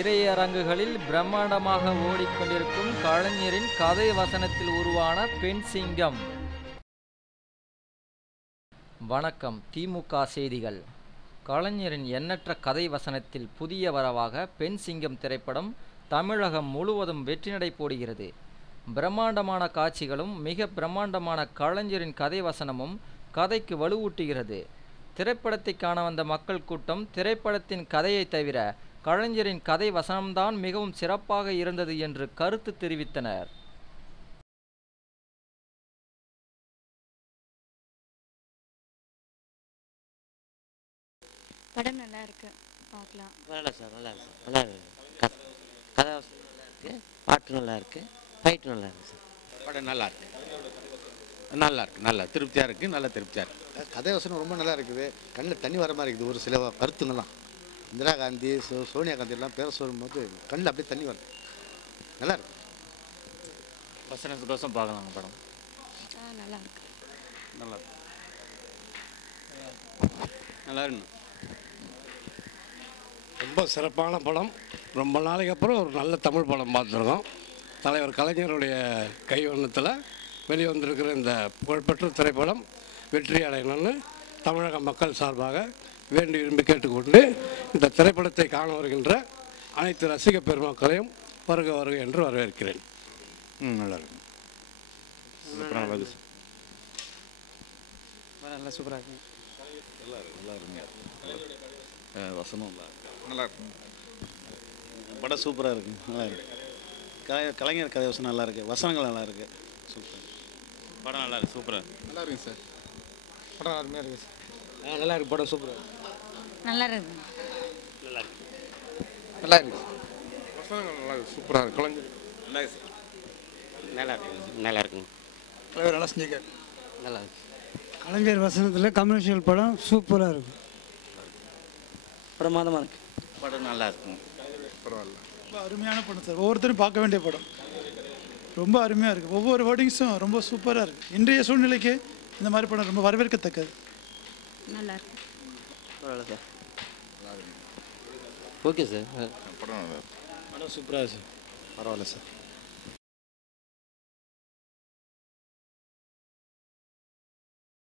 திரையரங்குகளில் பிரம்மாண்டமாக ஓடிக்கொண்டிருக்கும் கலைஞரின் கதை வசனத்தில் உருவான பெண் சிங்கம். வணக்கம். திமுக செய்திகள். கலைஞரின் எண்ணற்ற கதை வசனத்தில் புதிய வரவாக பெண் சிங்கம் திரைப்படம் தமிழகம் முழுவதும் வெற்றி நடை போடுகிறது. பிரம்மாண்டமான காட்சிகளும் மிக பிரம்மாண்டமான கலைஞரின் கதை வசனமும் கதைக்கு வலுவூட்டுகிறது. திரைப்படத்தை காண வந்த மக்கள் கூட்டம் திரைப்படத்தின் கதையை தவிர கலைஞரின் கதை வசனம்தான் மிகவும் சிறப்பாக இருந்தது என்று கருத்து தெரிவித்தனர். படம் நல்லா இருக்கு, பார்க்கலாம். நல்லா சார், நல்லா இருக்கு சார், நல்லா இருக்கு. கதை நல்லா இருக்கு, பாட்டு நல்லா இருக்கு, ஃபைட் நல்லா இருக்கு சார். படம் நல்லா இருக்கு, நல்லா இருக்கு, நல்லா திருப்தியாக இருக்குது, நல்லா திருப்தியாக இருக்குது. கதை வசனம் ரொம்ப நல்லா இருக்குது. கண்ணில் தண்ணி வர மாதிரி இருக்குது. ஒரு சில கருத்துங்கள்லாம் இந்திரா காந்தி சோனியா காந்தி எல்லாம் பேர சொல்லும்போது கண்ணில் அப்படியே தண்ணி வருது. நல்லா இருக்கு. வசனத்துக்கோசம் பார்க்கலாங்க படம். நல்லா இருக்கு. நல்லா இருக்கு, நல்லா இருக்கு. ரொம்ப சிறப்பான படம். ரொம்ப நாளைக்கு அப்புறம் ஒரு நல்ல தமிழ் படம் பார்த்துருக்கோம். தலைவர் கலைஞருடைய கைவண்ணத்தில் வெளிவந்திருக்கிற இந்த புகழ்பெற்ற திரைப்படம் வெற்றி அடையணும்னு தமிழக மக்கள் சார்பாக வேண்டி விரும்பி கேட்டுக்கொண்டு இந்த திரைப்படத்தை காண வருகின்ற அனைத்து ரசிக பெருமக்களையும் வருக வருக என்று வரவேற்கிறேன். நல்லா இருக்கு. படம் நல்லா இருக்கு, நல்லா சூப்பராக இருக்கு. நல்லா இருக்கு, நல்லா இருக்குங்க. வசனம் நல்லா இருக்கு. படம் சூப்பராக இருக்கு, நல்லா இருக்கு. கலைஞர் கதை வசனம் நல்லா இருக்கு, வசனங்கள் நல்லா இருக்கு. சூப்பர் படம், நல்லா இருக்கு, சூப்பராக இருக்கு. நல்லா இருக்குங்க சார், படம் அருமையாக இருக்கு சார். நல்லா இருக்கு, படம் சூப்பராக நல்லா இருக்கு. நல்லா இருக்கு, நல்லா இருக்கு. வசனங்கள் நல்லா இருக்கு, சூப்பராக இருக்கு. கலைஞர் நல்லா இருக்கு, நல்லா இருக்கு, நல்லா இருக்குங்க. தலைவர் நல்லா செஞ்சுக்க. நல்லா இருக்கு. கலைஞர் வசனத்தில் கமர்ஷியல் படம் சூப்பராக இருக்கும். பிரமாதமாக இருக்கு. படம் நல்லா இருக்குங்க, பரவாயில்ல. ரொம்ப அருமையான படம் சார். ஒவ்வொருத்தரும் பார்க்க வேண்டிய படம். ரொம்ப அருமையாக இருக்குது. ஒவ்வொரு வேர்டிங்ஸும் ரொம்ப சூப்பராக இருக்குது. இன்றைய சூழ்நிலைக்கு இந்த மாதிரி படம் ரொம்ப வரவேற்கத்தக்கது. நல்லா இருக்கு. பரவாயில்ல சார், ஓகே சார். படம் படம் சூப்பராக சார். பரவாயில்ல சார்.